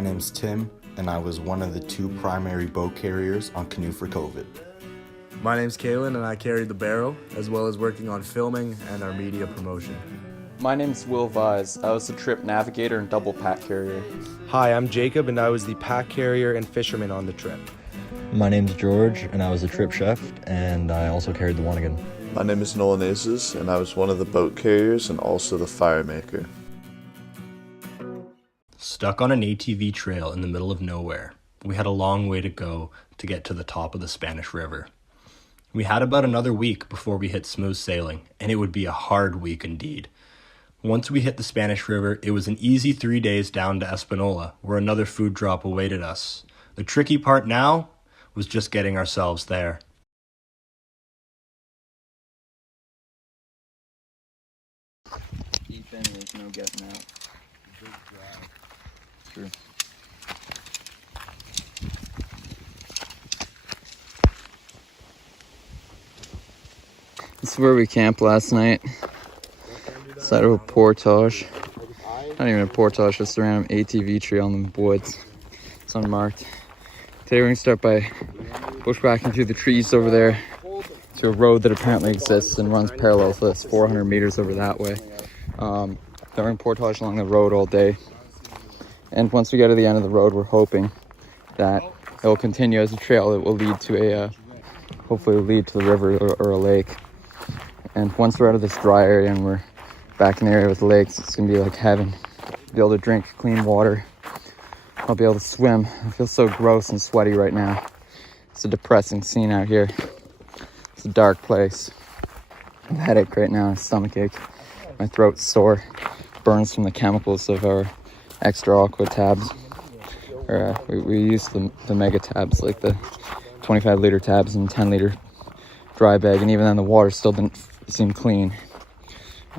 My name's Tim, and I was one of the 2 primary boat carriers on Canoe4Covid. My name's Kalen, and I carried the barrel, as well as working on filming and our media promotion. My name's Will Vise. I was the trip navigator and double pack carrier. Hi, I'm Jacob, and I was the pack carrier and fisherman on the trip. My name's George, and I was a trip chef, and I also carried the Wanigan. My name is Nolan Azes, and I was one of the boat carriers and also the fire maker. Stuck on an ATV trail in the middle of nowhere, we had a long way to go to get to the top of the Spanish River. We had about another week before we hit smooth sailing, and it would be a hard week indeed. Once we hit the Spanish River, it was an easy 3 days down to Espanola, where another food drop awaited us. The tricky part now was just getting ourselves there. Deep in, there's no getting out. True. This is where we camped last night. Side of a portage. Not even a portage, just a random ATV trail in the woods. It's unmarked. Today we're going to start by bushwhacking through the trees over there to a road that apparently exists and runs parallel to this, 400 meters over that way. Then we're going to portage along the road all day. And once we get to the end of the road, we're hoping that it will continue as a trail. It will lead to hopefully lead to the river or a lake. And once we're out of this dry area and we're back in the area with lakes, it's going to be like heaven. Be able to drink clean water. I'll be able to swim. I feel so gross and sweaty right now. It's a depressing scene out here. It's a dark place. I have a headache right now, a stomach ache. My throat's sore. Burns from the chemicals of our extra aqua tabs. We use the mega tabs, like the 25 liter tabs and 10 liter dry bag, and even then the water still didn't seem clean.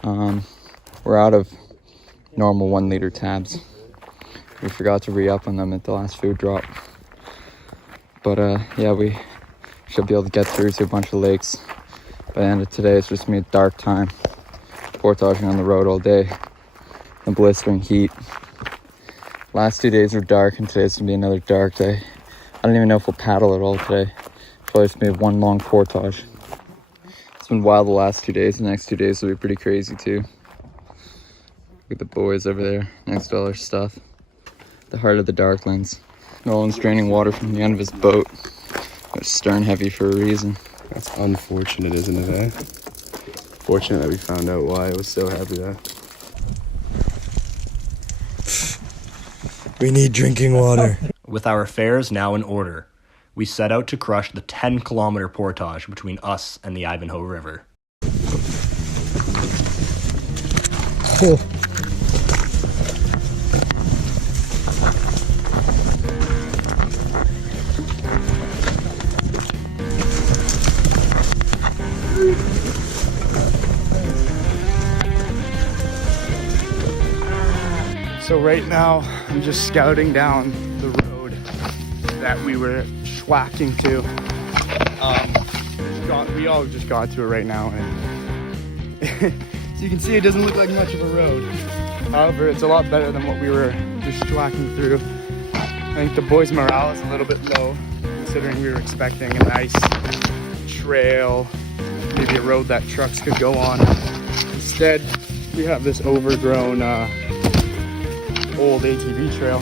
We're out of normal 1 liter tabs. We forgot to re-up on them at the last food drop. But yeah, we should be able to get through to a bunch of lakes by the end of today. It's just gonna be a dark time, portaging on the road all day, the blistering heat. Last 2 days were dark, and today's gonna be another dark day. I don't even know if we'll paddle at all today. Probably just be one long portage. It's been wild the last 2 days. The next 2 days will be pretty crazy too. Look at the boys over there next to all their stuff. The heart of the Darklands. Nolan's draining water from the end of his boat. It's stern heavy for a reason. That's unfortunate, isn't it, eh? Fortunate that we found out why it was so heavy there. We need drinking water. With our affairs now in order, we set out to crush the 10-kilometer portage between us and the Ivanhoe River. Oh. So right now, I'm just scouting down the road that we were schwacking to. We all just got to it right now, and so you can see it doesn't look like much of a road. However, it's a lot better than what we were just schwacking through. I think the boys' morale is a little bit low, considering we were expecting a nice trail, maybe a road that trucks could go on. Instead, we have this overgrown old ATV trail,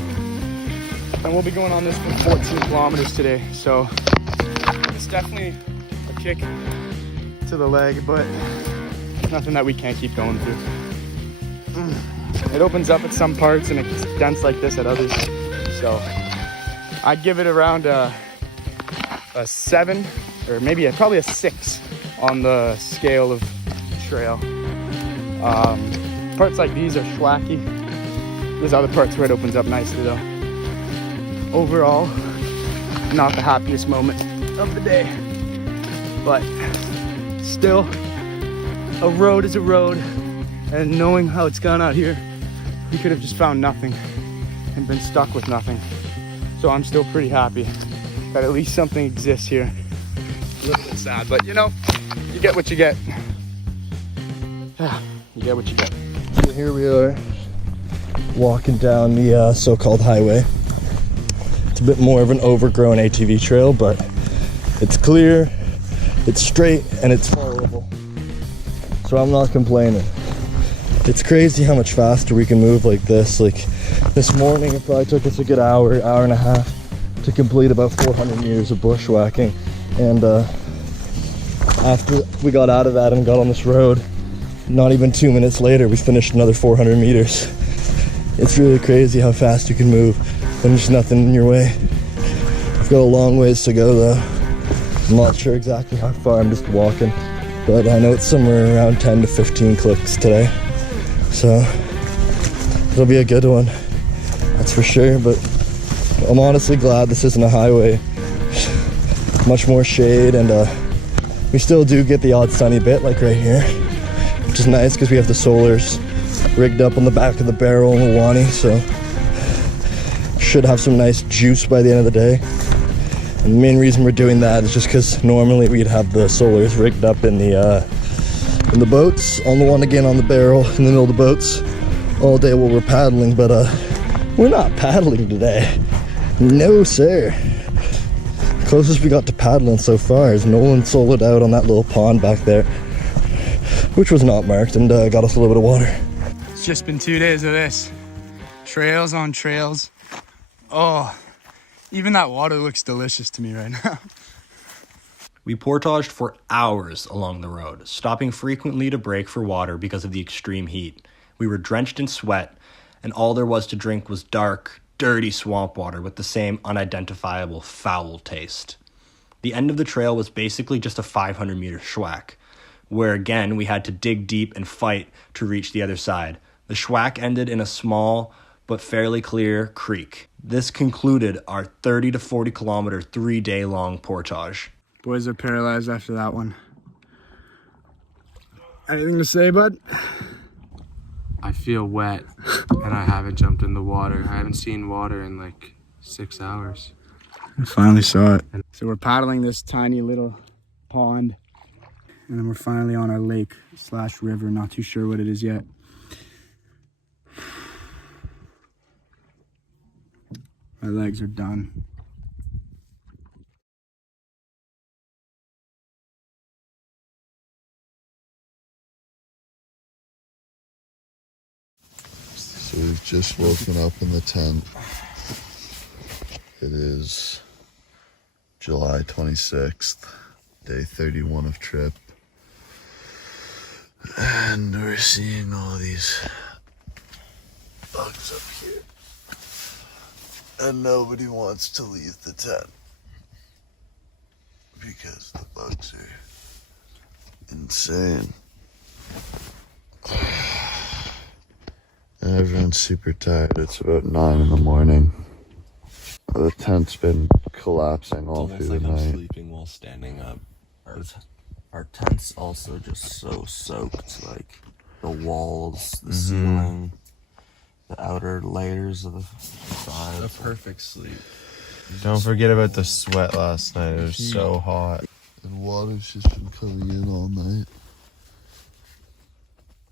and we'll be going on this for 14 kilometers today, so it's definitely a kick to the leg, but nothing that we can't keep going through. It opens up at some parts and it's dense like this at others, so I'd give it around a 7 or maybe probably a 6 on the scale of trail. Parts like these are schwacky. There's other parts where it opens up nicely though. Overall, not the happiest moment of the day, but still, a road is a road, and knowing how it's gone out here, we could have just found nothing and been stuck with nothing. So I'm still pretty happy that at least something exists here. A little bit sad, but you know, you get what you get. You get what you get. So here we are, walking down the so-called highway. It's a bit more of an overgrown ATV trail, but it's clear, it's straight, and it's followable. So I'm not complaining. It's crazy how much faster we can move like this. Like this morning, it probably took us a good hour and a half to complete about 400 meters of bushwhacking. And after we got out of that and got on this road, not even 2 minutes later, we finished another 400 meters. It's really crazy how fast you can move when there's nothing in your way. I've got a long ways to go though. I'm not sure exactly how far, I'm just walking. But I know it's somewhere around 10 to 15 clicks today. So it'll be a good one, that's for sure. But I'm honestly glad this isn't a highway. Much more shade, and we still do get the odd sunny bit like right here, which is nice because we have the solars rigged up on the back of the barrel and the Wani, so should have some nice juice by the end of the day. And the main reason we're doing that is just because normally we'd have the solars rigged up in the boats, on the one again on the barrel in the middle of the boats all day while we're paddling, but we're not paddling today. No sir. Closest we got to paddling so far is Nolan soloed out on that little pond back there, which was not marked, and got us a little bit of water. It's just been 2 days of this. Trails on trails. Oh, even that water looks delicious to me right now. We portaged for hours along the road, stopping frequently to break for water because of the extreme heat. We were drenched in sweat, and all there was to drink was dark, dirty swamp water with the same unidentifiable foul taste. The end of the trail was basically just a 500-meter schwack, where again we had to dig deep and fight to reach the other side. The schwack ended in a small but fairly clear creek. This concluded our 30 to 40 kilometer 3-day long portage. Boys are paralyzed after that one. Anything to say, bud? I feel wet and I haven't jumped in the water. I haven't seen water in like 6 hours. I finally saw it. So we're paddling this tiny little pond, and then we're finally on our lake / river. Not too sure what it is yet. My legs are done. So we've just woken up in the tent. It is July 26th, day 31 of trip. And we're seeing all these bugs up here. And nobody wants to leave the tent because the bugs are insane. And everyone's super tired. It's about 9 in the morning. The tent's been collapsing all through the night. I'm sleeping while standing up. Our tent's also just so soaked. Like the walls, the ceiling, the outer layers of the sides. A perfect sleep. Don't forget about the sweat last night. It was so hot. And water's just been coming in all night.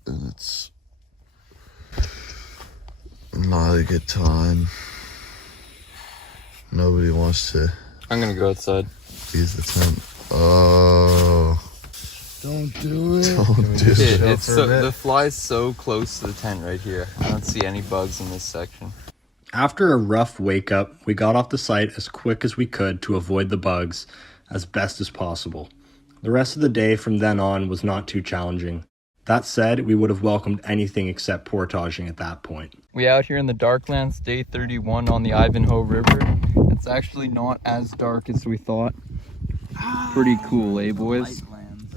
And it's not a good time. Nobody wants to I'm gonna go outside. leave the tent. Oh. Don't do it. Don't do it. It's so, the fly's so close to the tent right here. I don't see any bugs in this section. After a rough wake up, we got off the site as quick as we could to avoid the bugs as best as possible. The rest of the day from then on was not too challenging. That said, we would have welcomed anything except portaging at that point. We out here in the Darklands, day 31 on the Ivanhoe River. It's actually not as dark as we thought. Pretty cool, eh, boys?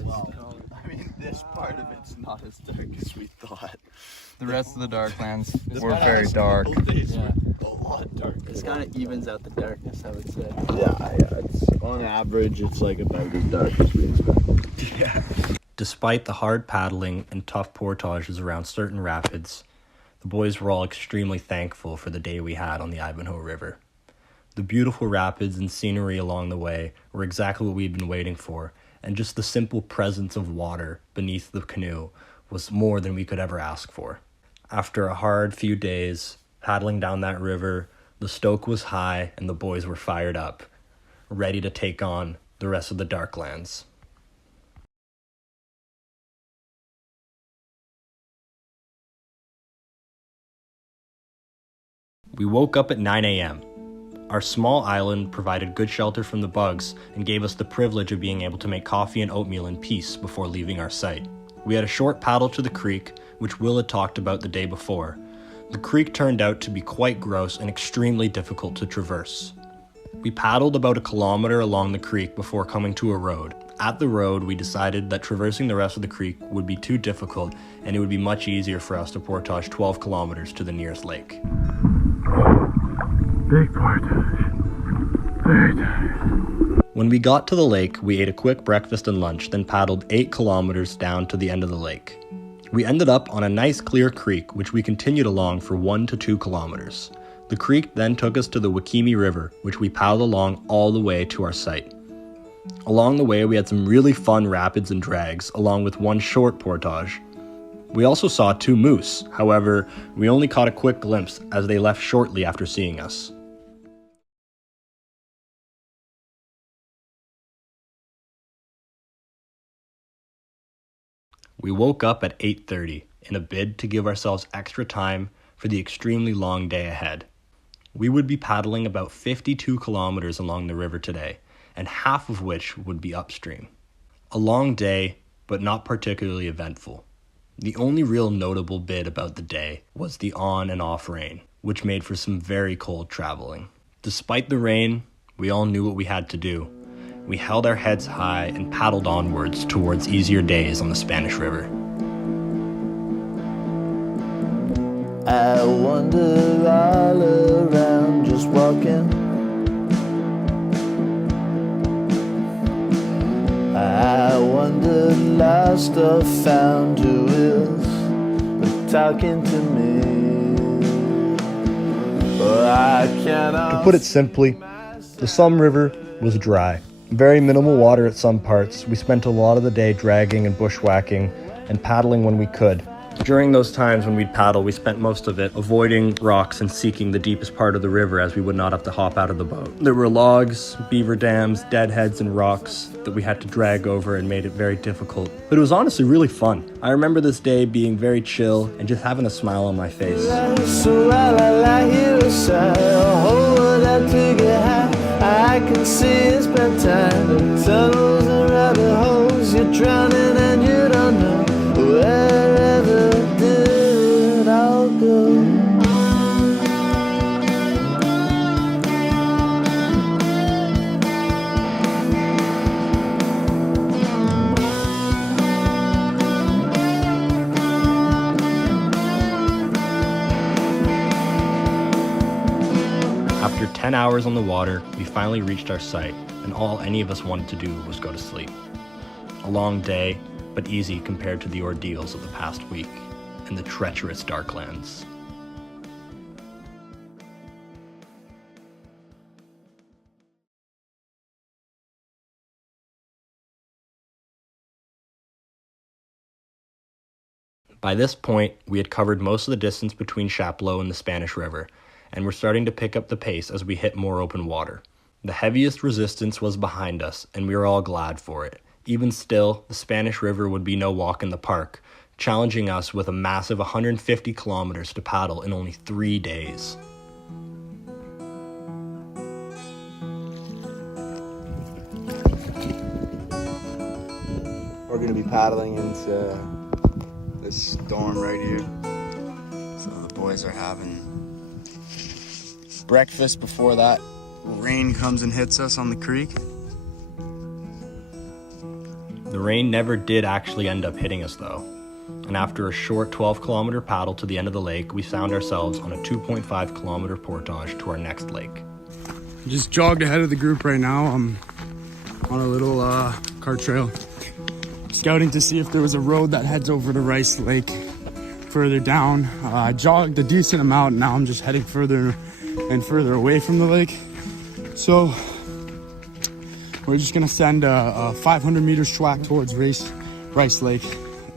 Well, I mean, this part of it's not as dark as we thought. The rest of the Darklands were very dark. Yeah. A lot darker. This kind of evens out the darkness, I would say. Yeah, it's on average, it's like about as dark as we expected. Yeah. Despite the hard paddling and tough portages around certain rapids, the boys were all extremely thankful for the day we had on the Ivanhoe River. The beautiful rapids and scenery along the way were exactly what we'd been waiting for, and just the simple presence of water beneath the canoe was more than we could ever ask for. After a hard few days, paddling down that river, The stoke was high and the boys were fired up, ready to take on the rest of the Darklands. We woke up at 9 a.m. Our small island provided good shelter from the bugs and gave us the privilege of being able to make coffee and oatmeal in peace before leaving our site. We had a short paddle to the creek, which Will had talked about the day before. The creek turned out to be quite gross and extremely difficult to traverse. We paddled about 1 kilometer along the creek before coming to a road. At the road, we decided that traversing the rest of the creek would be too difficult and it would be much easier for us to portage 12 kilometers to the nearest lake. Big portage. Very tired. When we got to the lake, we ate a quick breakfast and lunch, then paddled 8 kilometers down to the end of the lake. We ended up on a nice clear creek, which we continued along for 1 to 2 kilometers. The creek then took us to the Wakimi River, which we paddled along all the way to our site. Along the way, we had some really fun rapids and drags, along with one short portage. We also saw 2 moose, however, we only caught a quick glimpse as they left shortly after seeing us. We woke up at 8:30 in a bid to give ourselves extra time for the extremely long day ahead. We would be paddling about 52 kilometers along the river today, and half of which would be upstream. A long day, but not particularly eventful. The only real notable bit about the day was the on and off rain, which made for some very cold traveling. Despite the rain, we all knew what we had to do. We held our heads high and paddled onwards towards easier days on the Spanish River. I wander all around just walking. I wander lost or found, who is talking to me? To put it simply, the Somme River was dry. Very minimal water at some parts. We spent a lot of the day dragging and bushwhacking and paddling when we could. During those times when we'd paddle, we spent most of it avoiding rocks and seeking the deepest part of the river as we would not have to hop out of the boat. There were logs, beaver dams, deadheads, and rocks that we had to drag over and made it very difficult. But it was honestly really fun. I remember this day being very chill and just having a smile on my face. I can see it's bedtime. Tunnels and rabbit holes, you're drowning and you don't know. Wherever did I'll go. After 10 hours on the water, we finally reached our site, and all any of us wanted to do was go to sleep. A long day, but easy compared to the ordeals of the past week and the treacherous Darklands. By this point, we had covered most of the distance between Chapleau and the Spanish River, and were starting to pick up the pace as we hit more open water. The heaviest resistance was behind us, and we were all glad for it. Even still, the Spanish River would be no walk in the park, challenging us with a massive 150 kilometers to paddle in only 3 days. We're going to be paddling into this storm right here. So the boys are having breakfast before that rain comes and hits us on the creek. The rain never did actually end up hitting us though, and after a short 12-kilometer paddle to the end of the lake, we found ourselves on a 2.5-kilometer portage to our next lake. Just jogged ahead of the group right now. I'm on a little cart trail, scouting to see if there was a road that heads over to Rice Lake further down. I jogged a decent amount, now I'm just heading further and further away from the lake. So we're just gonna send a 500 meter schwack towards Rice Lake,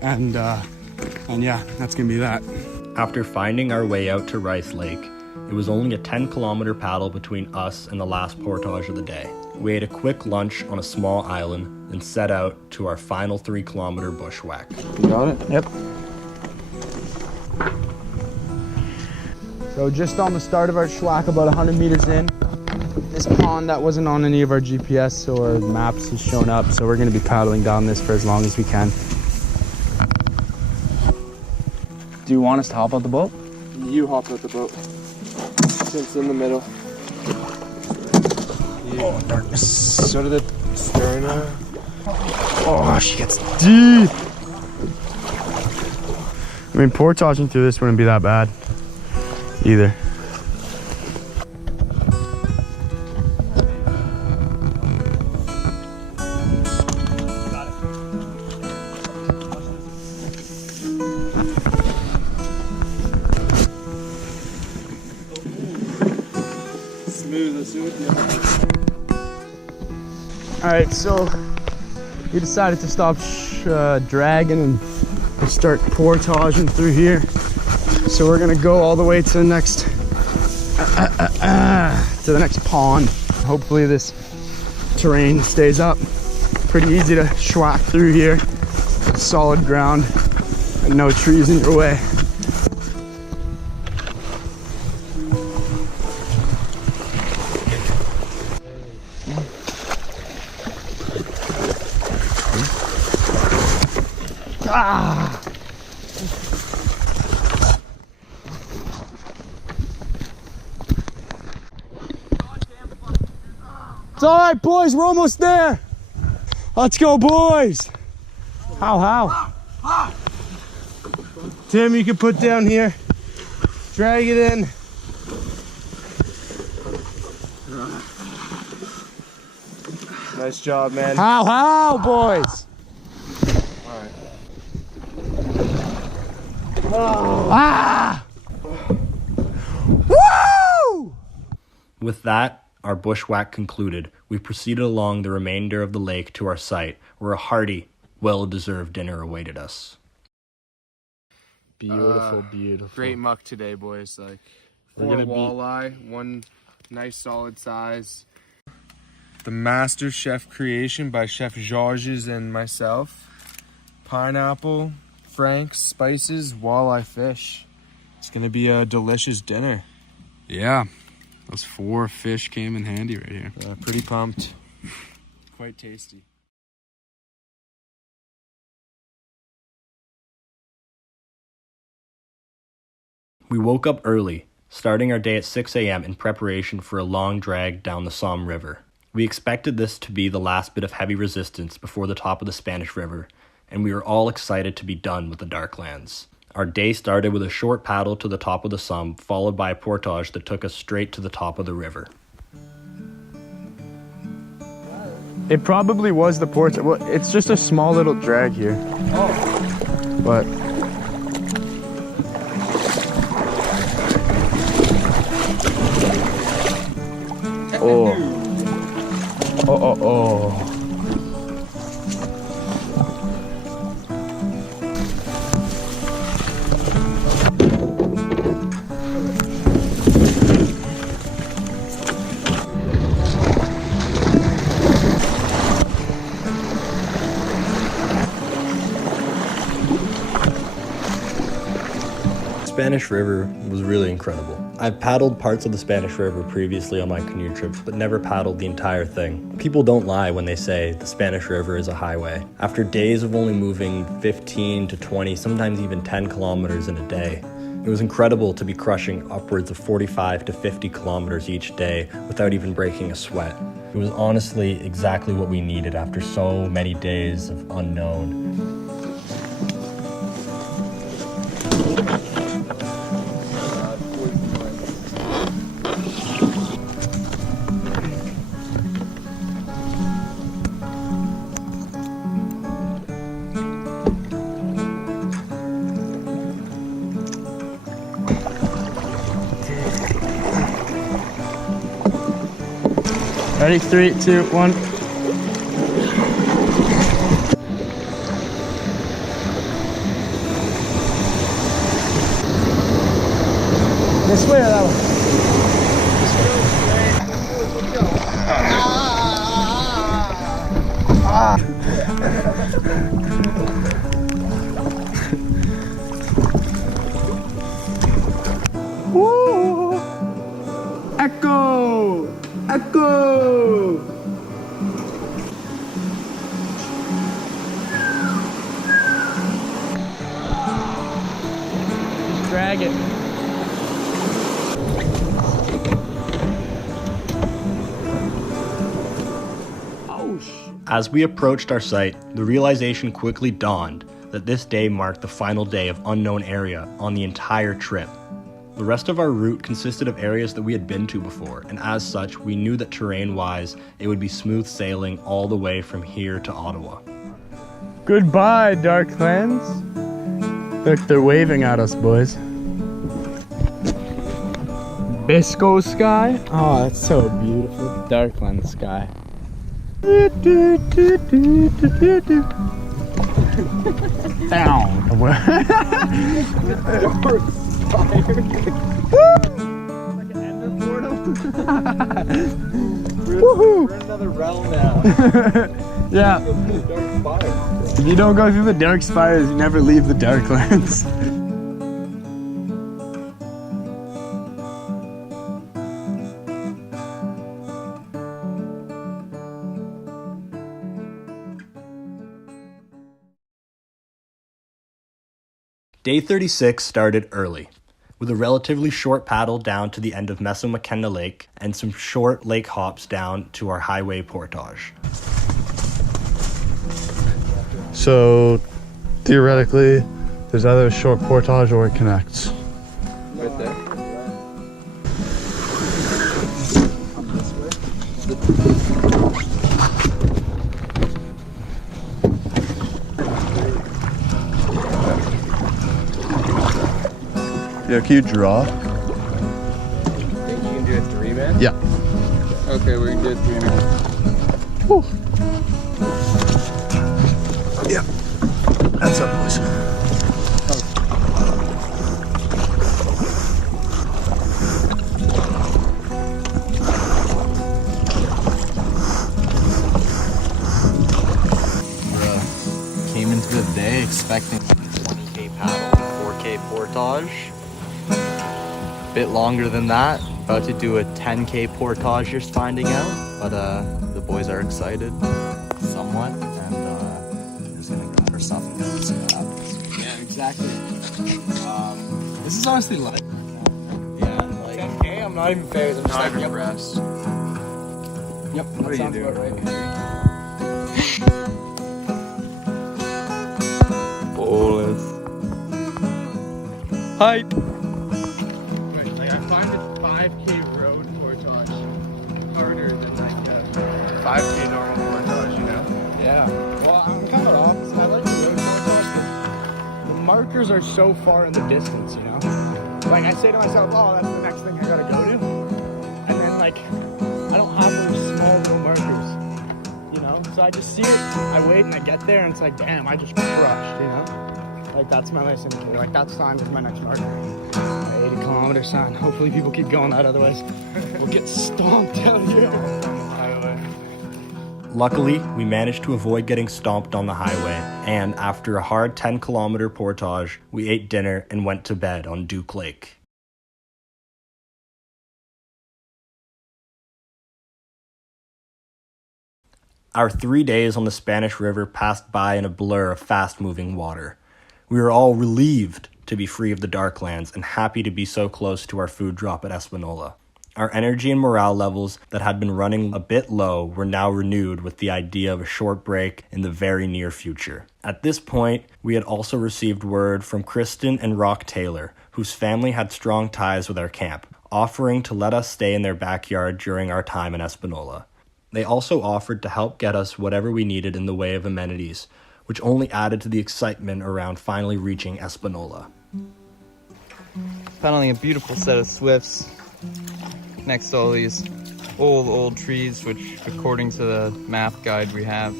and yeah, that's gonna be that. After finding our way out to Rice Lake, it It was only a 10-kilometer paddle between us and the last portage of the day. We ate a quick lunch on a small island and set out to our final 3-kilometer bushwhack. You got it? Yep. So just on the start of our schwack, about 100 meters in, this pond that wasn't on any of our GPS or maps has shown up, so we're going to be paddling down this for as long as we can. Do you want us to hop out the boat? You hop out the boat. It's in the middle. Oh, darkness. Go to the stern. Oh, she gets deep. I mean, portaging through this wouldn't be that bad either. All right, so we decided to stop dragging and start portaging through here. So we're gonna go all the way to the next pond. Hopefully this terrain stays up. Pretty easy to schwack through here. Solid ground and no trees in your way. Ah! It's all right, boys. We're almost there. Let's go, boys. How? Tim, you can put down here. Drag it in. Nice job, man. How, boys? Oh. Ah! Woo! With that, our bushwhack concluded. We proceeded along the remainder of the lake to our site, where a hearty, well-deserved dinner awaited us. Beautiful. Great muck today, boys. Like, We're 4 gonna walleye, 1 nice solid size. The Master Chef creation by Chef Georges and myself. Pineapple, Frank's, spices, walleye fish. It's gonna be a delicious dinner. Yeah, those 4 fish came in handy right here. Pretty pumped. Quite tasty. We woke up early, starting our day at 6 a.m. in preparation for a long drag down the Somme River. We expected this to be the last bit of heavy resistance before the top of the Spanish River, and we were all excited to be done with the Darklands. Our day started with a short paddle to the top of the Somme, followed by a portage that took us straight to the top of the river. It probably was the portage. Well, it's just a small little drag here. But oh. Spanish River was really incredible. I've paddled parts of the Spanish River previously on my canoe trips, but never paddled the entire thing. People don't lie when they say the Spanish River is a highway. After days of only moving 15 to 20, sometimes even 10 kilometers in a day, it was incredible to be crushing upwards of 45 to 50 kilometers each day without even breaking a sweat. It was honestly exactly what we needed after so many days of unknown. Ready? 3, 2, 1. This way or that way? Woo! Echo! Echo! Just drag it. Oh, shit. As we approached our site, the realization quickly dawned that this day marked the final day of unknown area on the entire trip. The rest of our route consisted of areas that we had been to before, and as such, we knew that terrain-wise, it would be smooth sailing all the way from here to Ottawa. Goodbye, Darklands. Look, they're waving at us, boys. Bisco sky? Oh, that's so beautiful. Darklands sky. Down. Woohoo! We're in another realm now. Yeah. If you don't go through the dark spires, you never leave the Darklands. Day 36 started early, with a relatively short paddle down to the end of Mesomikenda Lake and some short lake hops down to our highway portage. So theoretically, there's either a short portage or it connects. Right there. Yeah, can you draw? Think you can do a 3-man? Yeah. Okay, we can do a 3-man. Yeah. That's up, boys. Came into the day expecting 20k paddle, 4k portage. Bit longer than that. About to do a 10k portage, just finding out. But the boys are excited, somewhat, and we're just gonna grab our stuff and go and see what happens. Yeah, exactly. This is honestly like Yeah, and like 10k. I'm not even phased. I'm just Not like, even yep. impressed. Yep. What are you doing? Bolus. Hype. Right, like I find a 5k road portage harder than like a 5K normal portage, you know? yeah. Well, I'm kind of opposite. I like the road portage, but the markers are so far in the distance, you know. Like I say to myself, oh, that's the next thing I gotta go to, and then like I don't have those small little markers, you know. So I just see it, I wait, and I get there, and it's like, damn, I just crushed, you know. Like that's my nice indicator. Like that's time for my next marker. 80 kilometer sign. Hopefully people keep going that, otherwise we'll get stomped out here. Luckily, we managed to avoid getting stomped on the highway, and after a hard 10-kilometer portage, we ate dinner and went to bed on Duke Lake. Our 3 days on the Spanish River passed by in a blur of fast-moving water. We were all relieved to be free of the Darklands and happy to be so close to our food drop at Espanola. Our energy and morale levels that had been running a bit low were now renewed with the idea of a short break in the very near future. At this point, we had also received word from Kristen and Rock Taylor, whose family had strong ties with our camp, offering to let us stay in their backyard during our time in Espanola. They also offered to help get us whatever we needed in the way of amenities, which only added to the excitement around finally reaching Espanola. Paddling a beautiful set of swifts next to all these old trees, which according to the map guide we have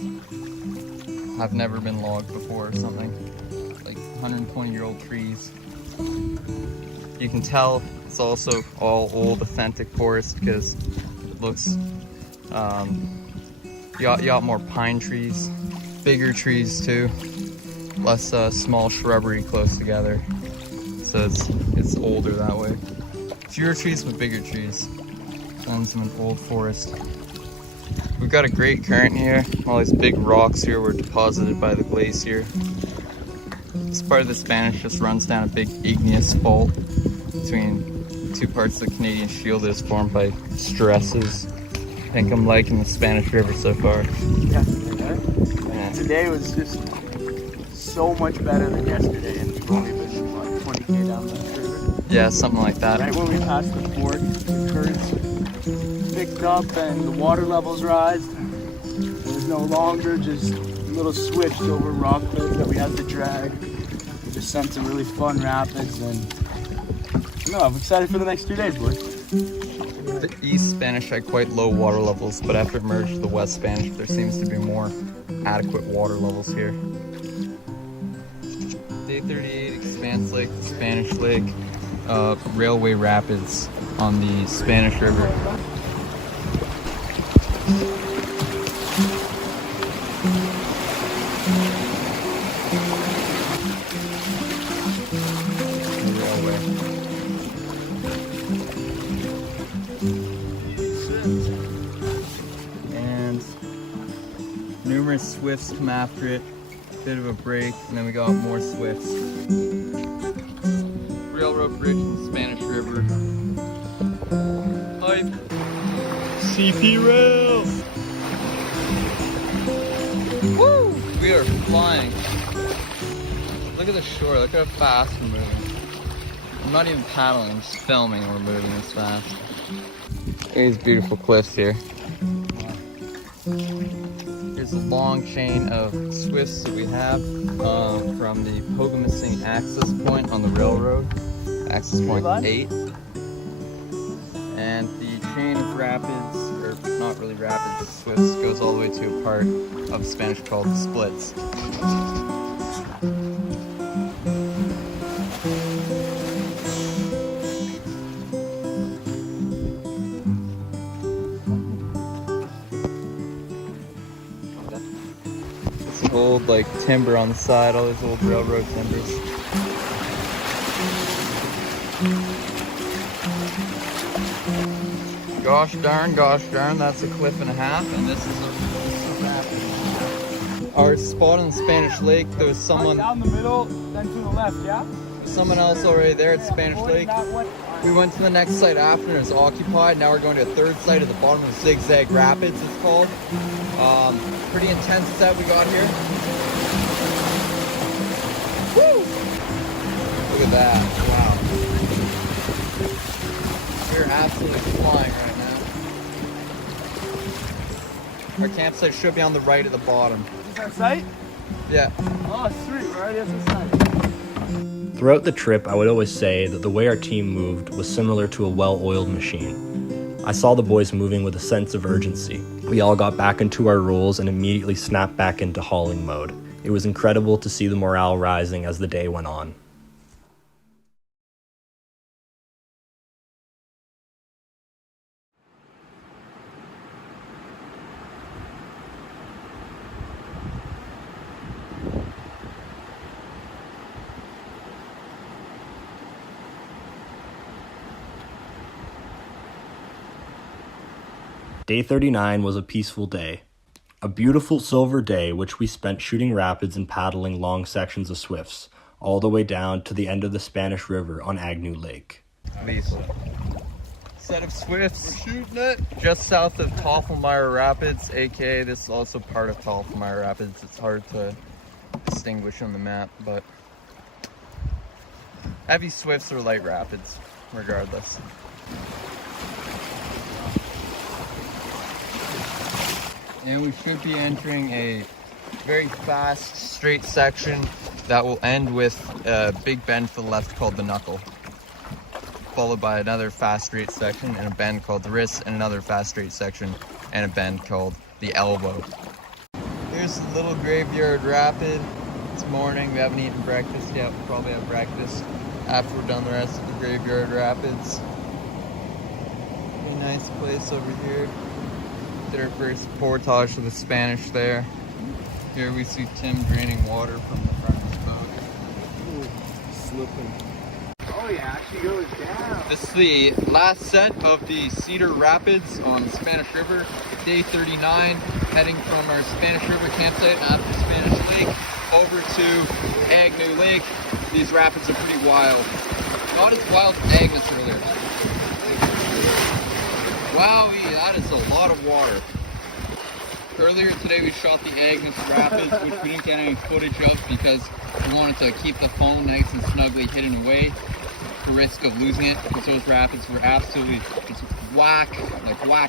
never been logged before or something. Like 120-year-old trees. You can tell It's also all old authentic forest because it looks, you got more pine trees, bigger trees too, less small shrubbery close together. So it's older that way. Fewer trees but bigger trees. Ends in an old forest. We've got a great current here. All these big rocks here were deposited by the glacier. This part of the Spanish just runs down a big igneous fault between two parts of the Canadian Shield that is formed by stresses. I think I'm liking the Spanish River so far. Yeah. Today was just so much better than yesterday, and we've only been, what, 20k down the river? Yeah, something like that. Right when we passed the fort, the currents picked up and the water levels rise. There's no longer just little switch over rock cliffs that we had to drag. We just sent some really fun rapids, and no, I'm excited for the next 2 days, boys. The East Spanish had quite low water levels, but after it merged with the West Spanish, there seems to be more adequate water levels here. Day 38, Expanse Lake, Spanish Lake, Railway Rapids on the Spanish River. And numerous swifts come after it. Bit of a break, and then we got more swifts. Railroad bridge in the Spanish River. Hype. CP rail. Woo! We are flying. Look at the shore. Look how fast we're moving. I'm not even paddling. I'm just filming. We're moving this fast. Look at these beautiful cliffs here. Here's a long chain of swifts that we have from the Pebonishewi access point on the railroad, access point 8. And the chain of rapids, or not really rapids, swifts, goes all the way to a part of Spanish called the splits. Old like timber on the side, all those old railroad timbers. Gosh darn, that's a cliff and a half, and this is a our spot on the Spanish Lake. There was someone down the middle, then to the left, yeah? Someone else already there at Spanish Lake. We went to the next site after and it was occupied. Now we're going to a third site at the bottom of Zigzag Rapids, it's called. Pretty intense set we got here. Woo! Look at that. Wow. We're absolutely flying right now. Our campsite should be on the right at the bottom. Is that site? Yeah. Oh, sweet. We're already at the site. Throughout the trip, I would always say that the way our team moved was similar to a well-oiled machine. I saw the boys moving with a sense of urgency. We all got back into our roles and immediately snapped back into hauling mode. It was incredible to see the morale rising as the day went on. Day 39 was a peaceful day. A beautiful silver day which we spent shooting rapids and paddling long sections of swifts, all the way down to the end of the Spanish River on Agnew Lake. Lethal. Set of swifts. We're shooting it. Just south of Toffelmeyer Rapids, aka this is also part of Toffelmeyer Rapids. It's hard to distinguish on the map, but heavy swifts or light rapids, regardless. And we should be entering a very fast, straight section that will end with a big bend to the left called the Knuckle, followed by another fast, straight section and a bend called the Wrist, and another fast, straight section and a bend called the Elbow. Here's the little graveyard rapid. It's morning. We haven't eaten breakfast yet. We'll probably have breakfast. after we're done the rest of the Graveyard Rapids. A nice place over here. Did our first portage to the Spanish there. Here we see Tim draining water from the front of his boat. Ooh, slipping. Oh yeah, she goes down. This is the last set of the Cedar Rapids on the Spanish River. Day 39, heading from our Spanish River campsite after Spanish Lake over to Agnew Lake. These rapids are pretty wild. Not as wild as Agnes earlier. Wowie, that is a lot of water. Earlier today we shot the Agnes Rapids, which we didn't get any footage of because we wanted to keep the phone nice and snugly hidden away for risk of losing it, because those rapids were absolutely just whack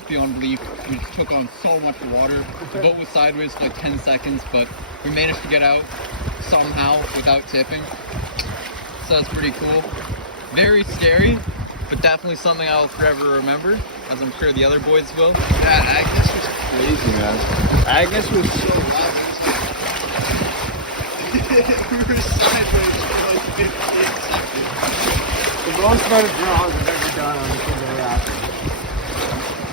beyond belief. We just took on so much water. The boat was sideways for like 10 seconds, but we managed to get out somehow without tipping. So that's pretty cool. Very scary, but definitely something I'll forever remember, as I'm sure the other boys will. Yeah, Agnes was crazy, man. Agnes was so loud. We were sideways for like 15 seconds. The most amount of draws I've ever done on the Kinder Rapid.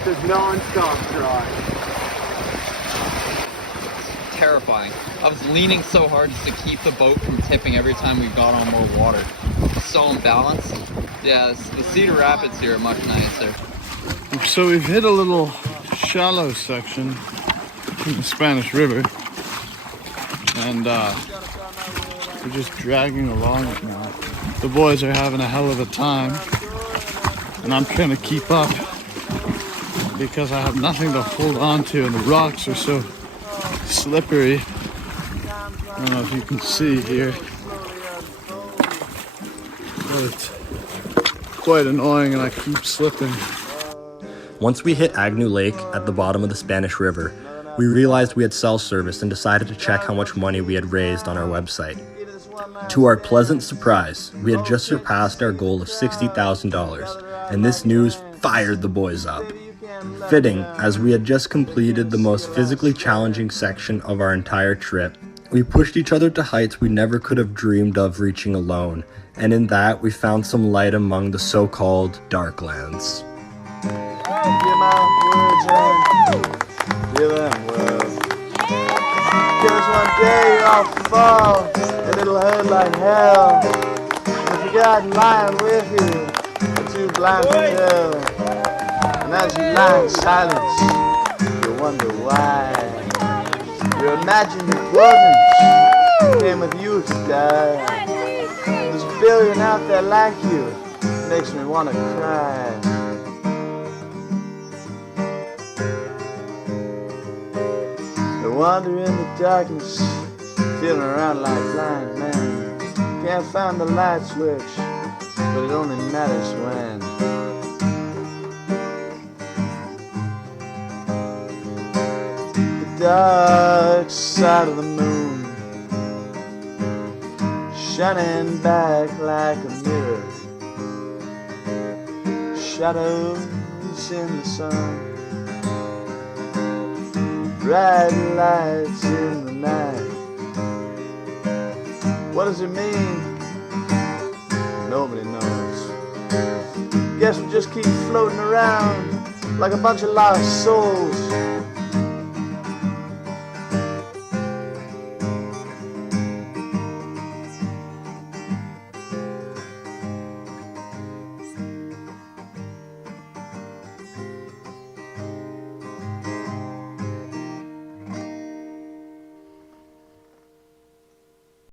Just non-stop drawing. Terrifying. I was leaning so hard just to keep the boat from tipping every time we got on more water. So imbalanced. Yeah, the Cedar Rapids here are much nicer. So we've hit a little shallow section in the Spanish River, and we're just dragging along it now. The boys are having a hell of a time, and I'm trying to keep up because I have nothing to hold on to, and the rocks are so slippery. I don't know if you can see here, but it's quite annoying and I keep slipping. Once we hit Agnew Lake at the bottom of the Spanish River, we realized we had cell service and decided to check how much money we had raised on our website. To our pleasant surprise, we had just surpassed our goal of $60,000, and this news fired the boys up. Fitting, as we had just completed the most physically challenging section of our entire trip. We pushed each other to heights we never could have dreamed of reaching alone, and in that we found some light among the so-called darklands. Give my words and give them words. Cause one day I'll fall and it'll hurt like hell. If you got lying with you, you're too blind to tell. And as you lie in silence, you wonder why. Your imagined importance came with you to die. There's a billion out there like you, makes me wanna cry. I wander in the darkness, feeling around like blind man. Can't find the light switch, but it only matters when. The dark side of the moon, shining back like a mirror. Shadows in the sun, bright lights in the night. What does it mean? Nobody knows. Guess we just keep floating around like a bunch of lost souls.